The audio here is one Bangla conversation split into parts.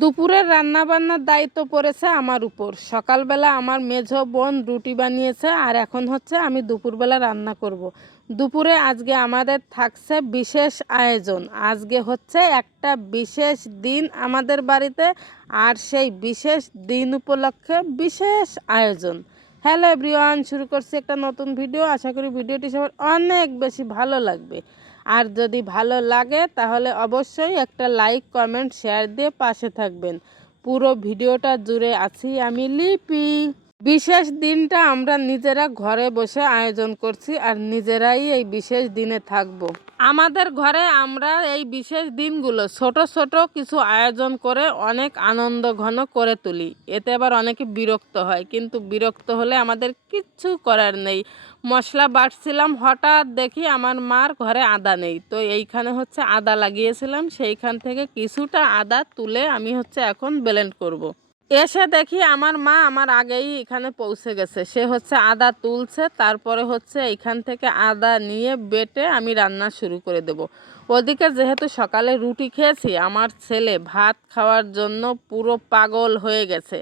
দুপুরের রান্না বান্নার দায়িত্ব পড়েছে আমার উপর। সকালবেলা আমার মেঝো বোন রুটি বানিয়েছে, আর এখন হচ্ছে আমি দুপুরবেলা রান্না করব। দুপুরে আজকে আমাদের থাকছে বিশেষ আয়োজন। আজকে হচ্ছে একটা বিশেষ দিন আমাদের বাড়িতে, আর সেই বিশেষ দিন উপলক্ষে বিশেষ আয়োজন। হ্যালো এভরিওয়ান, শুরু করছি একটা নতুন ভিডিও। আশা করি ভিডিওটি সবার অনেক বেশি ভালো লাগবে। আর যদি ভালো লাগে তাহলে অবশ্যই একটা লাইক, কমেন্ট, শেয়ার দিয়ে পাশে থাকবেন। পুরো ভিডিওটা জুড়ে আছি আমি লিপি। বিশেষ দিনটা আমরা নিজেরা ঘরে বসে আয়োজন করছি, আর নিজেরাই এই বিশেষ দিনে থাকব। আমাদের ঘরে আমরা এই বিশেষ দিনগুলো ছোট ছোট কিছু আয়োজন করে অনেক আনন্দ ঘন করে তুলি। এতে আবার অনেকে বিরক্ত হয়, কিন্তু বিরক্ত হলে আমাদের কিচ্ছু করার নেই। মশলা বাটছিলাম, হঠাৎ দেখি আমার মার ঘরে আদা নেই, তো এইখানে হচ্ছে আদা লাগিয়েছিলাম, সেইখান থেকে কিছুটা আদা তুলে আমি হচ্ছে এখন ব্লেন্ড করব। এসে দেখি আমার মা আমার আগেই এখানে পৌঁছে গেছে। সে হচ্ছে আদা তুলছে, তারপরে হচ্ছে এইখান থেকে আদা নিয়ে বেটে আমি রান্না শুরু করে দেব। ওদিকে যেহেতু সকালে রুটি খেয়েছি, আমার ছেলে ভাত খাওয়ার জন্য পুরো পাগল হয়ে গেছে।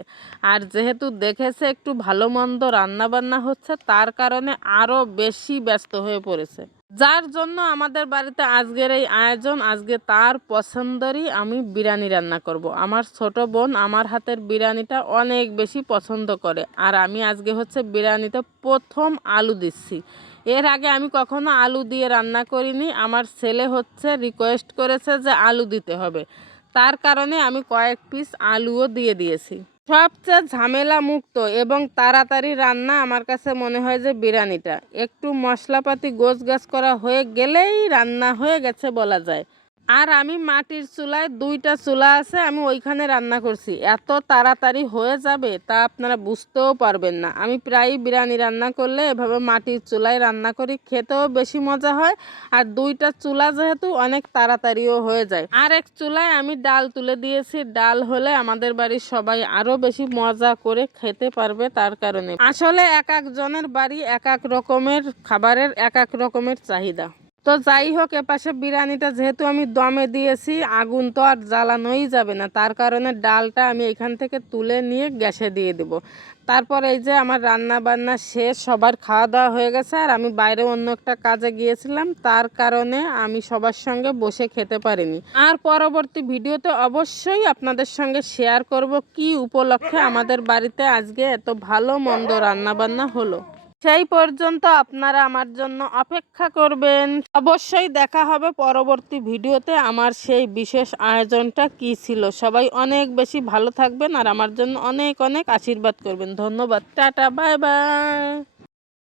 আর যেহেতু দেখেছে একটু ভালো মন্দ রান্না বান্না হচ্ছে, তার কারণে আরও বেশি ব্যস্ত হয়ে পড়েছে। যার জন্য আমাদের বাড়িতে আজকের এই আয়োজন। আজকে তার পছন্দেরই আমি বিরিয়ানি রান্না করব। আমার ছোট বোন আমার হাতের বিরিয়ানিটা অনেক বেশি পছন্দ করে, আর আমি আজকে হচ্ছে বিরিয়ানিতে প্রথম আলু দিচ্ছি। এর আগে আমি কখনো আলু দিয়ে রান্না করিনি। আমার ছেলে হচ্ছে রিকোয়েস্ট করেছে যে আলু দিতে হবে, তার কারণে আমি কয়েক পিস আলুও দিয়ে দিয়েছি। সবচেয়ে ঝামেলা মুক্ত এবং তাড়াতাড়ি রান্না আমার কাছে মনে হয় যে বিরিয়ানিটা। একটু মশলাপাতি গোছগাছ করা হয়ে গেলেই রান্না হয়ে গেছে বলা যায়। আর আমি মাটির চুলায়, দুইটা চুলা আছে, আমি ওইখানে রান্না করছি। এত তাড়াতাড়ি হয়ে যাবে তা আপনারা বুঝতেও পারবেন না। আমি প্রায়ই বিরিয়ানি রান্না করলে এভাবে মাটির চুলায় রান্না করি, খেতেও বেশি মজা হয়। আর দুইটা চুলা যেহেতু অনেক তাড়াতাড়িও হয়ে যায়। আর এক চুলায় আমি ডাল তুলে দিয়েছি। ডাল হলে আমাদের বাড়ির সবাই আরও বেশি মজা করে খেতে পারবে, তার কারণে। আসলে এক একজনের বাড়ি এক এক রকমের খাবারের এক এক রকমের চাহিদা। তো যাই হোক, এপাশে বিরিয়ানিটা যেহেতু আমি দমে দিয়েছি, আগুন তো আর জ্বালানোই যাবে না, তার কারণে ডালটা আমি এখান থেকে তুলে নিয়ে গ্যাসে দিয়ে দেব। তারপর এই যে আমার রান্না বান্না শেষ, সবার খাওয়া দাওয়া হয়ে গেছে, আর আমি বাইরে অন্য একটা কাজে গিয়েছিলাম, তার কারণে আমি সবার সঙ্গে বসে খেতে পারিনি। আর পরবর্তী ভিডিওতে অবশ্যই আপনাদের সঙ্গে শেয়ার করব কি উপলক্ষে আমাদের বাড়িতে আজকে এত ভালো মন্দ রান্না বান্না হলো। সেই পর্যন্ত আপনারা আমার জন্য অপেক্ষা করবেন। অবশ্যই দেখা হবে পরবর্তী ভিডিওতে আমার সেই বিশেষ আয়োজনটা কি ছিল। সবাই অনেক বেশি ভালো থাকবেন, আর আমার জন্য অনেক অনেক আশীর্বাদ করবেন। ধন্যবাদ, টাটা, বাই বাই।